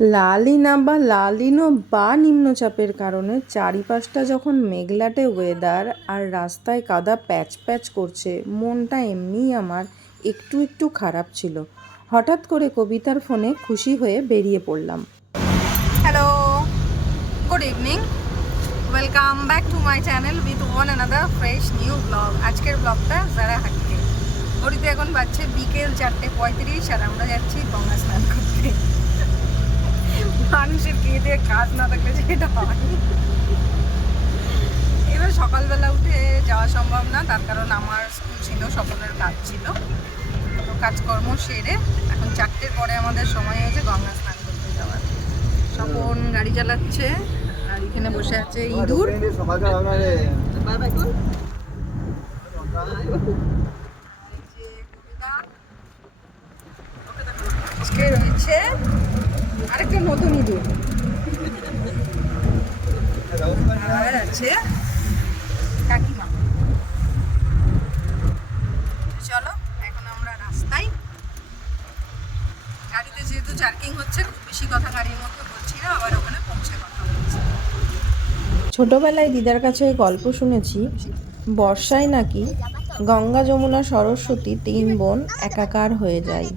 লালিনা বা লালিনো বা নিম্নচাপের কারণে চারিপাশটা যখন মেঘলাটে ওয়েদার আর রাস্তায় কাদা প্যাচ প্যাচ করছে, মনটা এমনি আমার একটু একটু খারাপ ছিল। হঠাৎ করে কবিতার ফোনে খুশি হয়ে বেরিয়ে পড়লাম। Hello good evening welcome back to my channel with one another fresh new blog আজকের ব্লগটা যারা হাঁটতে ঘড়িতে এখন বাজছে বিকেল চারটে পঁয়ত্রিশ আর আমরা যাচ্ছি গঙ্গা স্নান করতে। মানুষের খেয়ে দিয়ে কাজ না থাকলে যেটা হয়। এবার সকালবেলা উঠে যাওয়া সম্ভব না, তার কারণ আমার স্কুল ছিল, স্বপনের কাজ ছিল। তো কাজকর্ম সেরে এখন চারটের পরে আমাদের সময় হয়েছে গঙ্গা স্নান করতে যাওয়ার। স্বপন গাড়ি চালাচ্ছে, আর এখানে বসে আছে ইঁদুর। আজকে রয়েছে আরেকটা নতুন ইঁদুর। আছে। গাড়িতে যেহেতু হচ্ছে বেশি কথা গাড়ির মধ্যে বলছি না ছোটবেলায় দিদার কাছে গল্প শুনেছি, বর্ষায় নাকি গঙ্গা যমুনা সরস্বতী তিন বোন একাকার হয়ে যায়।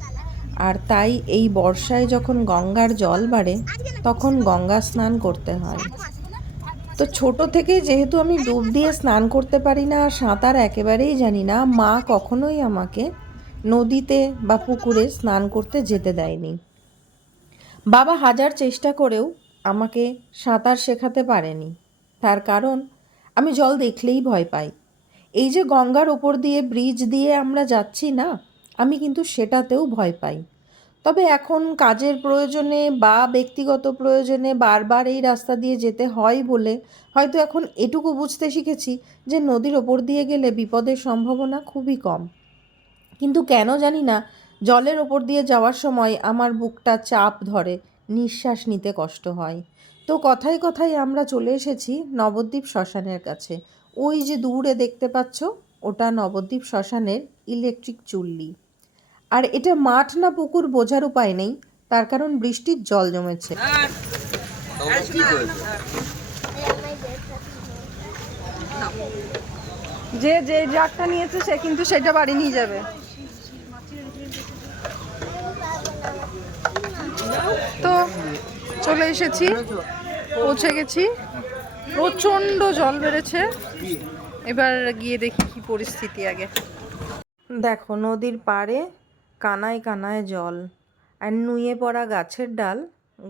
আর তাই এই বর্ষায় যখন গঙ্গার জল বাড়ে, তখন গঙ্গা স্নান করতে হয়। তো ছোট থেকে যেহেতু আমি ডুব দিয়ে স্নান করতে পারি না আর সাঁতার একেবারেই জানি না, মা কখনোই আমাকে নদীতে বা পুকুরে স্নান করতে যেতে দেয়নি। বাবা হাজার চেষ্টা করেও আমাকে সাঁতার শেখাতে পারেনি। তার কারণ, আমি জল দেখলেই ভয় পাই। এই যে গঙ্গার ওপর দিয়ে ব্রিজ দিয়ে আমরা যাচ্ছি না, আমি কিন্তু সেটাতেও ভয় পাই। তবে এখন কাজের প্রয়োজনে বা ব্যক্তিগত প্রয়োজনে বারবার এই রাস্তা দিয়ে যেতে হয় বলে হয়তো এখন এটুকু বুঝতে শিখেছি যে নদীর ওপর দিয়ে গেলে বিপদের সম্ভাবনা খুবই কম। কিন্তু কেন জানি না, জলের ওপর দিয়ে যাওয়ার সময় আমার বুকটা চাপ ধরে, নিঃশ্বাস নিতে কষ্ট হয়। তো কথায় কথায় আমরা চলে এসেছি নবদ্বীপ শ্মশানের কাছে। ওই যে দূরে দেখতে পাচ্ছ, ওটা নবদ্বীপ শ্মশানের ইলেকট্রিক চুল্লি। আর এটা মাঠ না পুকুর বোঝার উপায় নেই তার কারণ বৃষ্টির জল জমেছে। যে যে জারটা নিয়েছে সে কিন্তু সেটা বাড়ি নিয়ে যাবে। তো চলে এসেছি পৌঁছে গেছি। প্রচণ্ড জল বেড়েছে। এবার গিয়ে দেখি কি পরিস্থিতি আগে। দেখো নদীর পাড়ে কানায় কানায় জল আর নুয়ে পড়া গাছের ডাল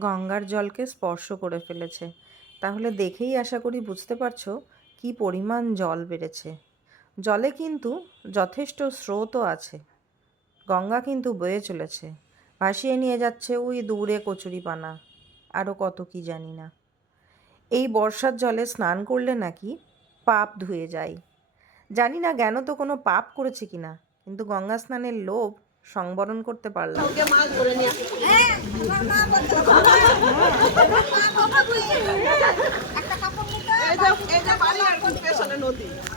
গঙ্গার জলকে স্পর্শ করে ফেলেছে। তাহলে দেখেই আশা করি বুঝতে পারছ কি পরিমাণ জল বেড়েছে। জলে কিন্তু যথেষ্ট স্রোতও আছে। গঙ্গা কিন্তু বয়ে চলেছে। ভাসিয়ে নিয়ে যাচ্ছে ওই দূরে কচুরিপানা। আরও কত কি জানি না। এই বর্ষার জলে স্নান করলে নাকি পাপ ধুয়ে যায়। জানি না জ্ঞান তো কোনো পাপ করেছে কিনা, কিন্তু গঙ্গা স্নানের লোভ সংবরণ করতে পারলাম। না।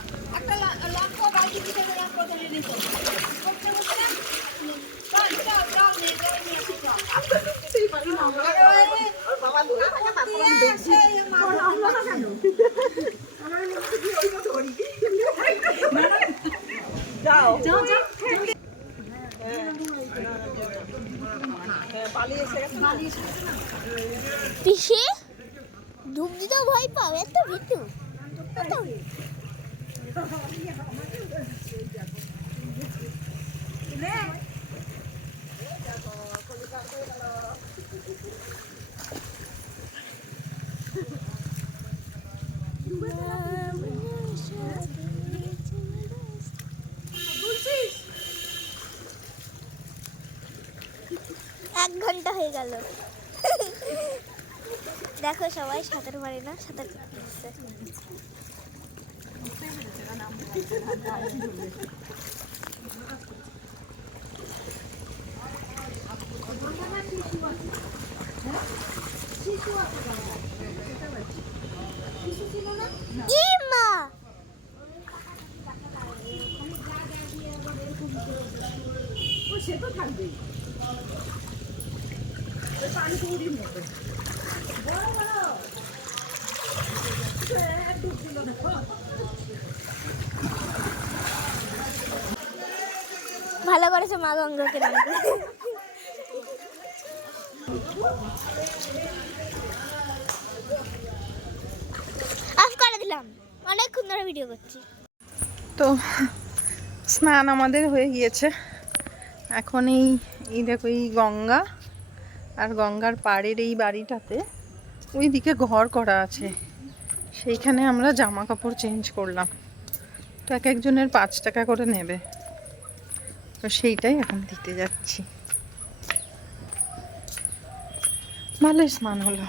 পিসি ডুব দিতেও ভয় পাও এত ভিতু কত এক ঘণ্টা হয়ে গেল। দেখো সবাই সাঁতার পারে না সাঁতার সে তো থাকবেই। ভালো করেছে মা গঙ্গাকে করে। দিলাম। অনেকক্ষণ ধরে ভিডিও করছি। তো স্নান আমাদের হয়ে গিয়েছে। এখন এই এই দেখো, এই গঙ্গা। আর গঙ্গার পাড়ের এই বাড়িটাতে ওই দিকে ঘর করা আছে। সেইখানে আমরা জামা কাপড় চেঞ্জ করলাম। তো এক একজনের পাঁচ টাকা করে নেবে। তো সেইটাই এখন দিতে যাচ্ছি। ভালোই স্নান হলো।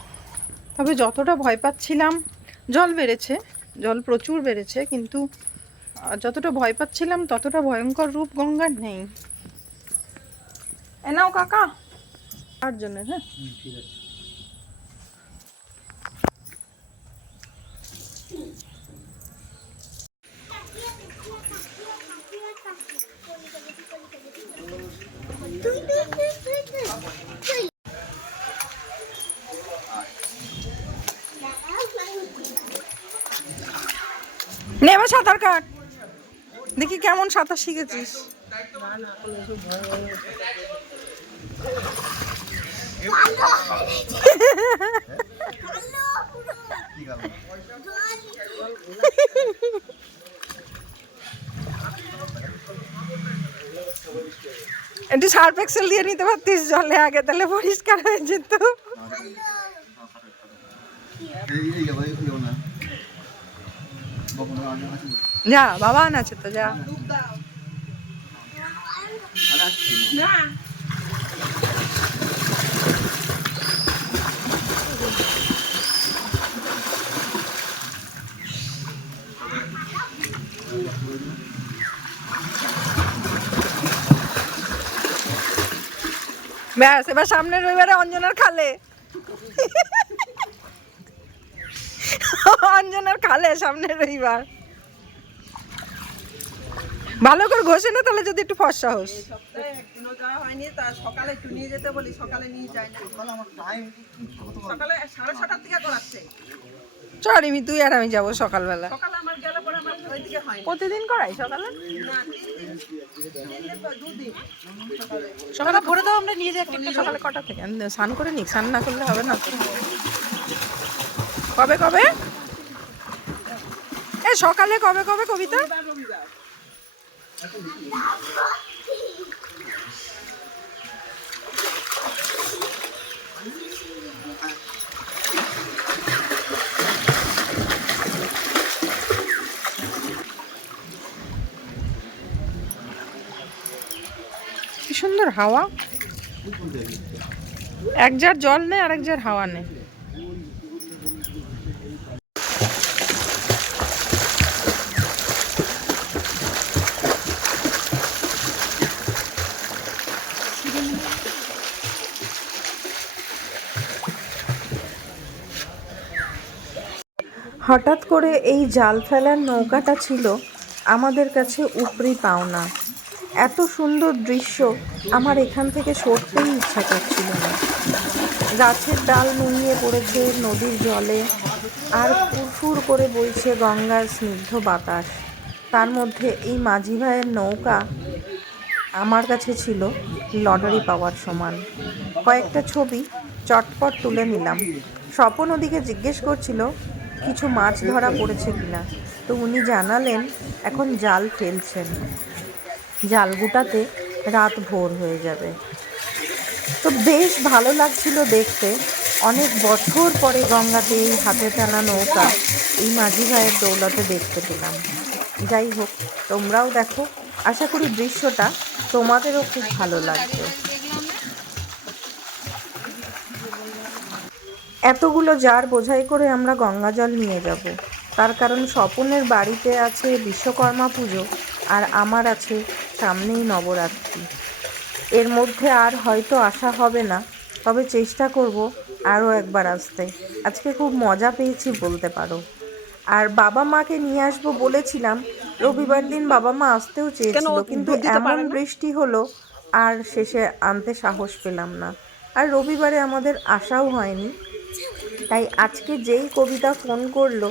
তবে যতটা ভয় পাচ্ছিলাম, জল বেড়েছে, জল প্রচুর বেড়েছে, কিন্তু যতটা ভয় পাচ্ছিলাম, ততটা ভয়ঙ্কর রূপ গঙ্গার নেই। এ নাও কাকা। তার জন্য হ্যাঁ? নে এবার সাঁতার কাট। দেখি কেমন সাঁতার শিখেছিস। একটু সার্ফ এক্সেল দিয়ে নিতে পারতিস জলে আগে, তাহলে পরিষ্কার হয়ে যেত। যা, বাবা আছে তো, যা। ব্যাস, এবার সামনের রবিবারে অঞ্জনার খালে। অঞ্জনার খালে সামনের রবিবার। ভালো করে ঘষে না তাহলে যদি একটু ফর্সা হোস সকালে একটু নিয়ে যেতে বলি সকালে নিয়ে যাই না সকালে সাড়ে ছটার দিকে করাচ্ছে। চল রিমি তুই আর আমি যাব সকালবেলা। সকালে আমার গেলে পরে আমার ওইদিকে হয় প্রতিদিন করাই সকালে? না তিন দিন। তিন দিন বা দুদিন। সকালে সকালে ভরে দাও আমরা নিয়ে যাই সকালে কটা থেকে? স্নান করে নিক স্নান না করলে হবে না কবে কবে? এ সকালে কবে কবে কবিতা? সুন্দর হাওয়া। এক জার জল নেই আর এক জার হাওয়া নেই। হঠাৎ করে এই জাল ফেলার নৌকাটা ছিল আমাদের কাছে উপরি পাওনা। এত সুন্দর দৃশ্য আমার এখান থেকে সরতেই ইচ্ছা করছিল না। গাছের ডাল নুনিয়ে পড়েছে নদীর জলে, আর ফুরফুর করে বইছে গঙ্গার স্নিগ্ধ বাতাস। তার মধ্যে এই মাঝি ভাইয়ের নৌকা আমার কাছে ছিল লটারি পাওয়ার সমান। কয়েকটা ছবি চটপট তুলে নিলাম। স্বপন ওদিকে জিজ্ঞেস করছিল, কিছু মাছ ধরা পড়েছে কিনা? তো উনি জানালেন, এখন জাল ফেলছেন। জাল গুটাতে রাত ভোর হয়ে যাবে। তো বেশ ভালো লাগছিল দেখতে। অনেক বছর পরে গঙ্গাতে এই হাতে টানা নৌকা, এই মাঝি ভাইয়ের দৌলতে দেখতে পেলাম। যাই হোক, তোমরাও দেখো। আশা করি দৃশ্যটা তোমাদেরও খুব ভালো লাগবে। এতগুলো জার বোঝাই করে আমরা গঙ্গা জল নিয়ে যাব। তার কারণ স্বপনের বাড়িতে আছে বিশ্বকর্মা পুজো আর আমার আছে সামনেই নবরাত্রি। এর মধ্যে আর হয়তো আসা হবে না তবে চেষ্টা করব আরও একবার আসতে। আজকে খুব মজা পেয়েছি বলতে পারো। আর বাবা মাকে নিয়ে আসব বলেছিলাম রবিবার দিন বাবা মা আসতেও চেয়েছিল কিন্তু এমন বৃষ্টি হলো আর শেষে আনতে সাহস পেলাম না। আর রবিবারে আমাদের আসাও হয়নি তাই আজকে যেই কবিতা ফোন করল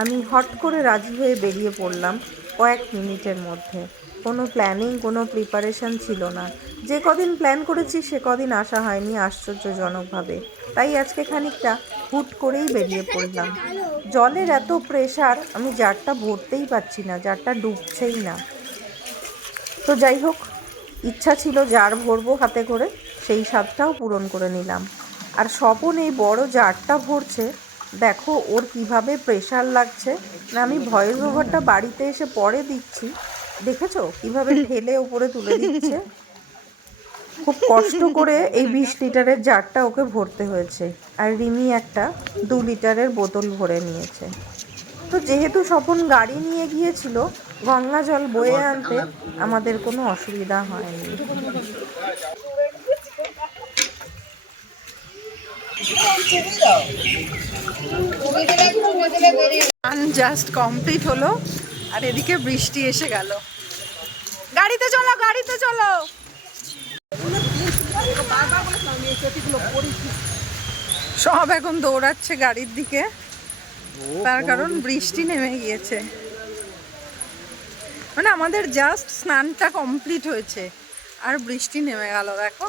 আমি হট করে রাজি হয়ে বেরিয়ে পড়লাম কয়েক মিনিটের মধ্যে। কোনো প্ল্যানিং কোনো প্রিপারেশন ছিল না। যে কদিন প্ল্যান করেছি, সে কদিন আসা হয়নি আশ্চর্যজনকভাবে। তাই আজকে খানিকটা হুট করেই বেরিয়ে পড়লাম। জলের এত প্রেশার আমি জারটা ভরতেই পারছি না, জারটা ডুবছেই না। তো যাই হোক, ইচ্ছা ছিল জার ভরবো হাতে করে, সেই স্বাদটাও পূরণ করে নিলাম। আর স্বপন এই বড় জারটা ভরছে, দেখো ওর কীভাবে প্রেশার লাগছে। না, আমি ভয়েস ওভারটা বাড়িতে এসে পরে দিচ্ছি। দেখেছ? কীভাবে ঠেলে উপরে তুলে দিচ্ছে? খুব কষ্ট করে এই বিশ লিটারের জারটা ওকে ভরতে হয়েছে। আর রিমি একটা দু লিটারের বোতল ভরে নিয়েছে। তো যেহেতু স্বপন গাড়ি নিয়ে গিয়েছিল, গঙ্গা জল বয়ে আনতে আমাদের কোনো অসুবিধা হয়নি। জাস্ট কমপ্লিট হলো, আর এদিকে বৃষ্টি এসে গেল। গাড়িতে চলো গাড়িতে চলো। সব এখন দৌড়াচ্ছে গাড়ির দিকে। তার কারণ বৃষ্টি নেমে গিয়েছে। মানে আমাদের জাস্ট স্নানটা কমপ্লিট হয়েছে। আর বৃষ্টি নেমে গেল, দেখো।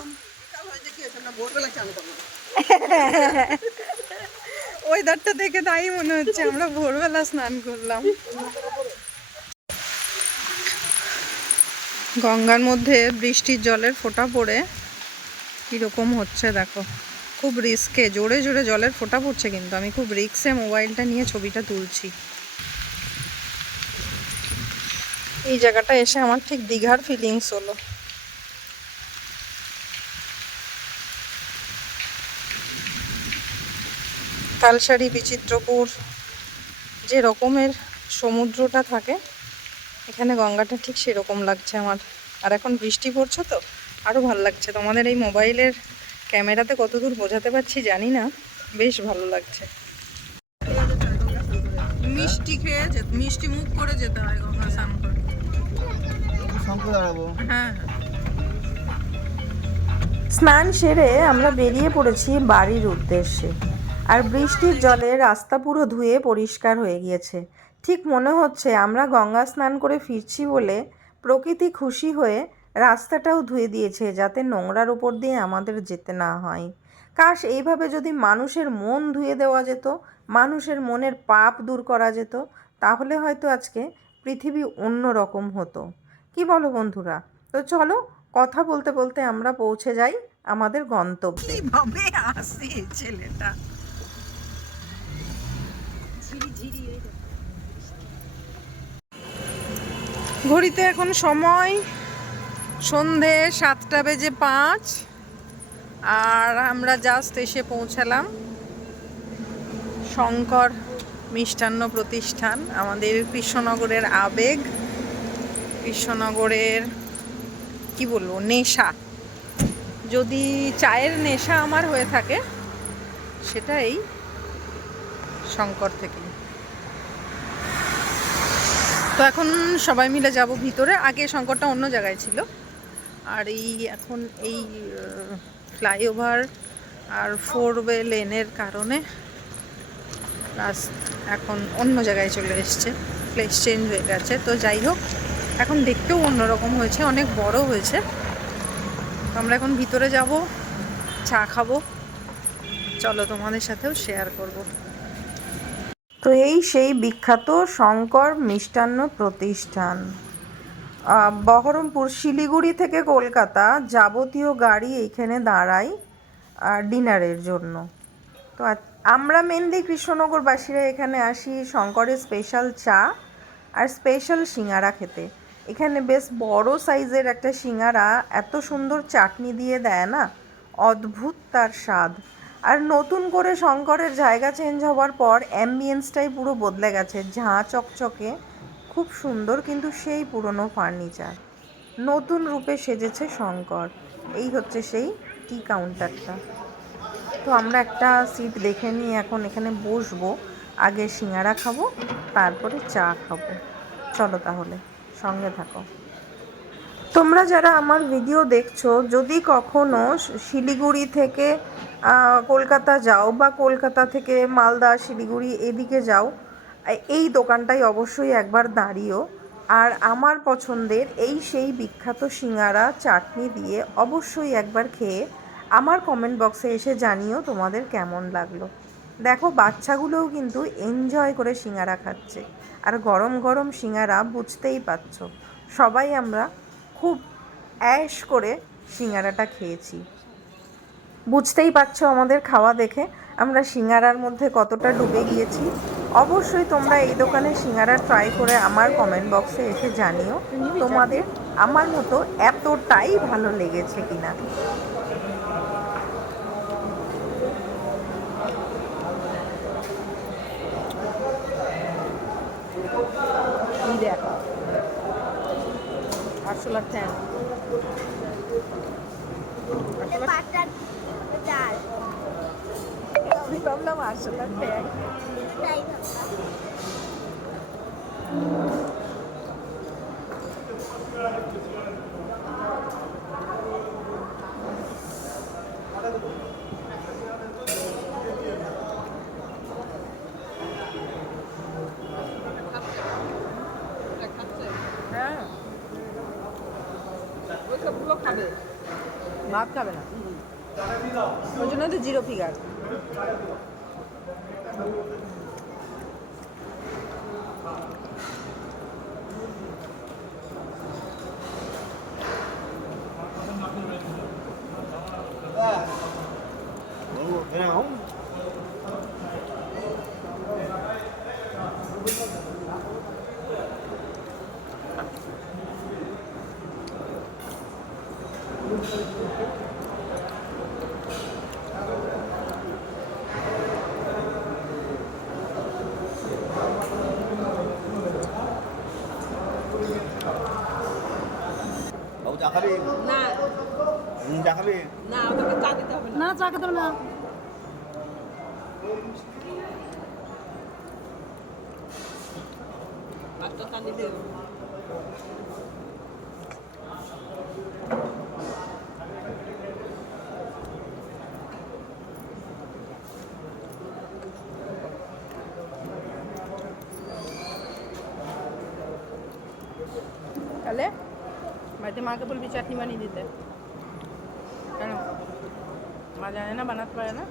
ওয়েদারটা দেখে তাই মনে হচ্ছে, আমরা ভোরবেলা স্নান করলাম। গঙ্গার মধ্যে বৃষ্টির জলের ফোঁটা পড়ে। কীরকম হচ্ছে দেখো। খুব রিস্কে জোরে জোরে জলের ফোঁটা পড়ছে কিন্তু। আমি খুব রিস্কে মোবাইলটা নিয়ে ছবিটা তুলছি। এই জায়গাটা এসে আমার ঠিক দীঘার ফিলিংস হলো। তালসারি বিচিত্রপুর, যে রকমের সমুদ্রটা থাকে এখানে গঙ্গাটা ঠিক সেরকম লাগছে আমার। আর এখন বৃষ্টি পড়ছে তো আরও ভালো লাগছে। তোমাদের এই মোবাইলের ক্যামেরাতে কতদূর বোঝাতে পারছি জানি না, বেশ ভালো লাগছে। মিষ্টি খেয়ে মিষ্টি মুখ করে যেতে হয় গঙ্গা স্নান করে হ্যাঁ। স্নান সেরে আমরা বেরিয়ে পড়েছি বাড়ির উদ্দেশ্যে। আর বৃষ্টির জলে রাস্তা পুরো ধুয়ে পরিষ্কার হয়ে গিয়েছে। ঠিক মনে হচ্ছে আমরা গঙ্গা স্নান করে ফিরছি বলে প্রকৃতি খুশি হয়ে রাস্তাটাও ধুয়ে দিয়েছে যাতে নোংরার উপর দিয়ে আমাদের যেতে না হয়। কাশ, এইভাবে যদি মানুষের মন ধুয়ে দেওয়া যেত, মানুষের মনের পাপ দূর করা যেত, তাহলে হয়তো আজকে পৃথিবী অন্য রকম হতো। কি বলো বন্ধুরা? তো চলো কথা বলতে বলতে আমরা পৌঁছে যাই আমাদের গন্তব্যে। কীভাবে আসে ছেলেটা? ঘড়িতে এখন সময় সন্ধে সাতটা বেজে পাঁচ, আর আমরা জাস্ট এসে পৌঁছালাম শঙ্কর মিষ্টান্ন প্রতিষ্ঠান, আমাদের কৃষ্ণনগরের আবেগ, কৃষ্ণনগরের কি বলব, নেশা। যদি চায়ের নেশা আমার হয়ে থাকে, সেটাই শঙ্কর থেকে। তো এখন সবাই মিলে যাব ভিতরে। আগে শঙ্করটা অন্য জায়গায় ছিল। আর এই এখন এই ফ্লাইওভার আর ফোর ওয়ে লেনের কারণে এখন অন্য জায়গায় চলে এসছে। প্লেস চেঞ্জ হয়ে গেছে। তো যাই হোক, এখন দেখতেও অন্যরকম হয়েছে, অনেক বড় হয়েছে। আমরা এখন ভিতরে যাব, চা খাব। চলো তোমাদের সাথেও শেয়ার করব। তো এই সেই বিখ্যাত শঙ্কর মিষ্টান্ন প্রতিষ্ঠান। বহরমপুর শিলিগুড়ি থেকে কলকাতা যাবতীয় গাড়ি এইখানে দাঁড়ায় ডিনারের জন্য। তো আমরা মেনলি কৃষ্ণনগরবাসীরা এখানে আসি শঙ্করের স্পেশাল চা আর স্পেশাল সিঙ্গারা খেতে। এখানে বেশ বড় সাইজের একটা সিঙ্গারা এত সুন্দর চাটনি দিয়ে দেয় না, অদ্ভুত তার স্বাদ। আর নতুন করে শঙ্করের জায়গা চেঞ্জ হওয়ার পর অ্যাম্বিয়েন্সটাই পুরো বদলে গেছে, ঝাঁ চকচকে, খুব সুন্দর কিন্তু সেই পুরনো ফার্নিচার নতুন রূপে সেজেছে শঙ্কর, এই হচ্ছে সেই টি কাউন্টারটা তো আমরা একটা সিট দেখে নিয়ে এখন এখানে বসবো, আগে সিঙ্গারা খাব, তারপরে চা খাব। চলো তাহলে, সঙ্গে থাকো। তোমরা যারা আমার ভিডিও দেখছ, যদি কখনো শিলিগুড়ি থেকে কলকাতা যাও বা কলকাতা থেকে মালদা, শিলিগুড়ি এদিকে যাও এই দোকানটাই অবশ্যই একবার দাঁড়িও আর আমার পছন্দের এই সেই বিখ্যাত সিঙ্গারা চাটনি দিয়ে অবশ্যই একবার খেয়ে আমার কমেন্ট বক্সে এসে জানিও তোমাদের কেমন লাগল। দেখো, বাচ্চাগুলোও কিন্তু এনজয় করে সিঙ্গারা খাচ্ছে। আর গরম গরম সিঙ্গারা বুঝতেই পারছ। সবাই আমরা খুব অ্যাশ করে সিঙ্গারাটা খেয়েছি। বুঝতেই পারছ আমাদের খাওয়া দেখে আমরা সিঙ্গারার মধ্যে কতটা ডুবে গিয়েছি। অবশ্যই তোমরা এই দোকানে সিঙ্গারা ট্রাই করে আমার কমেন্ট বক্সে এসে জানিও তোমাদের আমার মতো এতটাই ভালো লেগেছে কিনা। আরশোলার ঠ্যাং পাটার ডাল ভাবলাম হ্যাঁ। ভাত খাবে না। ওই জন্য তো জিরো ফিগার বাবু চা খাবি না হুম, চা খাবি না ওদেরকে চা দিতে হবে না চা খেতে হবে না পাঁচটা চা দিতে হবে তাহলে বাড়িতে মাকে বলবি চাটনি বানিয়ে দিতে কেন মা জানে না বানাতে পারে না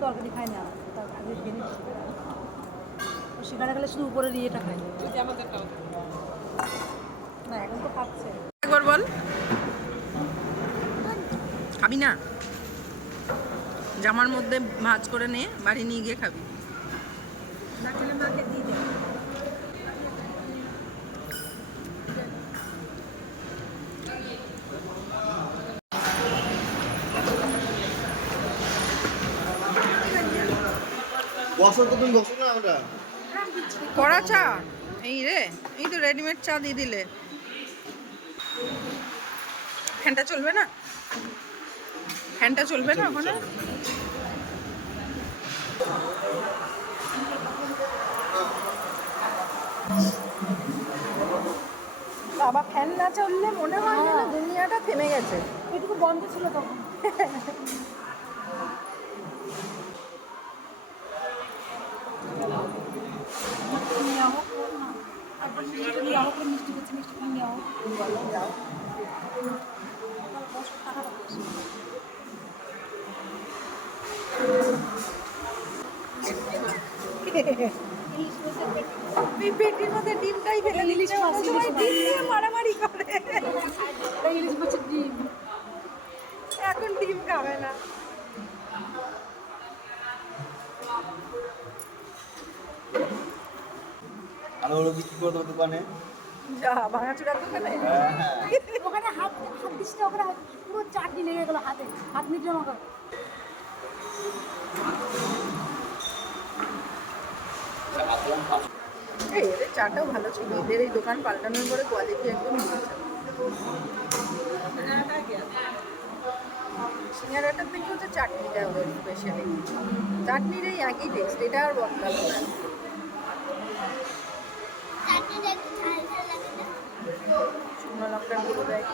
তরকারি সেখানে গেলে শুধু উপরের ইয়েটা খায় না এখন তো খাচ্ছে একবার বল খাবি না জামার মধ্যে ভাজ করে নে বাড়ি নিয়ে গিয়ে খাবি। কড়া চা? এই রে এই তো রেডিমেড চা দিয়ে দিলে। ফ্যানটা চলবে না? ফ্যানটা চলবে না ওখানে? বাবা ফ্যান না চললে মনে হয় না দুনিয়াটা থেমে গেছে। এটুকু বন্ধ ছিল তখন। মিষ্টি মিষ্টি পেটির মধ্যে ডিমটাই ফেলে ইলিশ মাছ, অন্য ইলিশ সময় মাছ। ডিম নিয়ে মারামারি করে। ইলিশ মাছের ডিম। এখন ডিম খাবে না। আরও হলো বিক্রি করে দোকানে? যা ভাঙাচুরার দোকানে? হ্যাঁ। ওখানে হাত হাত দিস না ওখানে হাত- পুরো চাটনি লেগে গেলো হাতে। হাত নিচে জমা কর। এই, এদের চাটাও ভালো ছিল। এদের এই দোকান পাল্টানোর পরে কোয়ালিটি একদম সিঙ্গারাটার থেকে হচ্ছে চাটনিটা ওদের স্পেশালি চাটনির এই একই টেস্ট এটা আর বদলালো না। শুকনো লঙ্কার গুঁড়ো দেয়।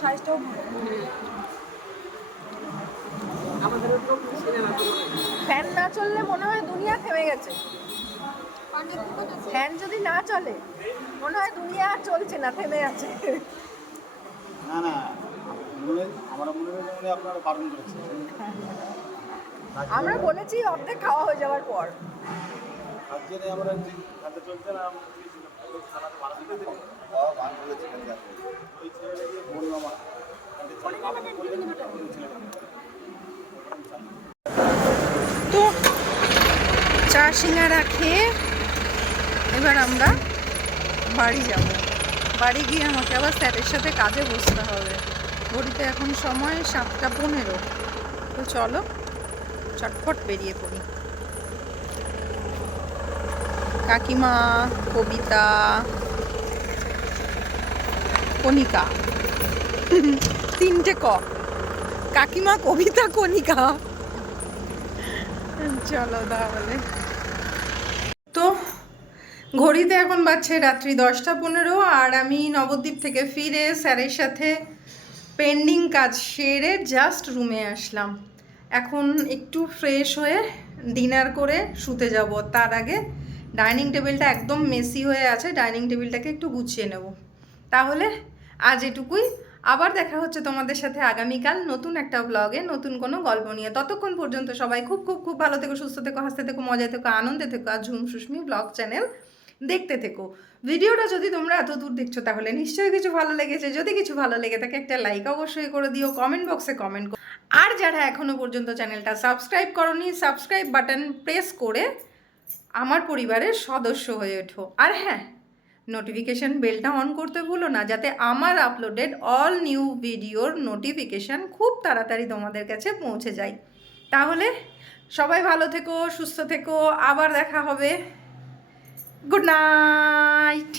সাইজটাও ফ্যান না চললে মনে হয় দুনিয়া থেমে গেছে। ফ্যান যদি না চলে মনে হয় দুনিয়া আর চলছে না থেমে আছে। না না আমার মনে আপনারা বারণ করেছে আমরা বলেছি অর্ধেক খাওয়া হয়ে যাওয়ার পর। আমরা চলছে না ওই ছেলেটাকে বলল আমার তো চা সিঙ্গারা খেয়ে এবার আমরা বাড়ি যাব। বাড়ি গিয়ে আমাকে আবার স্যারের সাথে কাজে বসতে হবে। ঘড়িতে এখন সময় সাতটা পনেরো। তো চলো, চটপট বেরিয়ে পড়ি। কাকিমা, কবিতা, কণিকা। তিনটে ক। কাকিমা, কবিতা, কণিকা। চলো তাহলে। ঘড়িতে এখন বাজছে রাত্রি দশটা পনেরো আর আমি নবদ্বীপ থেকে ফিরে স্যারের সাথে পেন্ডিং কাজ সেরে জাস্ট রুমে আসলাম। এখন একটু ফ্রেশ হয়ে ডিনার করে শুতে যাব। তার আগে ডাইনিং টেবিলটা একদম মেসি হয়ে আছে ডাইনিং টেবিলটাকে একটু গুছিয়ে নেব। তাহলে আজ এটুকুই। আবার দেখা হচ্ছে তোমাদের সাথে আগামীকাল নতুন একটা ব্লগে নতুন কোনো গল্প নিয়ে। ততক্ষণ পর্যন্ত সবাই খুব খুব খুব ভালো থেকো, সুস্থ থেকো, হাসতে থেকো, মজায় থেকো, আনন্দে থেকো। আর ঝুম সুস্মি ব্লগ চ্যানেল দেখতে থেকো। ভিডিওটা যদি তোমরা এত দূর দেখছ, তাহলে নিশ্চয়ই কিছু ভালো লেগেছে। যদি কিছু ভালো লেগে থাকে, একটা লাইক অবশ্যই করে দিও কমেন্ট বক্সে কমেন্ট আর যারা এখনও পর্যন্ত চ্যানেলটা সাবস্ক্রাইব করনি সাবস্ক্রাইব বাটন প্রেস করে আমার পরিবারের সদস্য হয়ে ওঠো। আর হ্যাঁ নোটিফিকেশান বেলটা অন করতে ভুলো না, যাতে আমার আপলোডেড অল নিউ ভিডিওর নোটিফিকেশান খুব তাড়াতাড়ি তোমাদের কাছে পৌঁছে যায়। তাহলে সবাই ভালো থেকো, সুস্থ থেকো, আবার দেখা হবে। Good night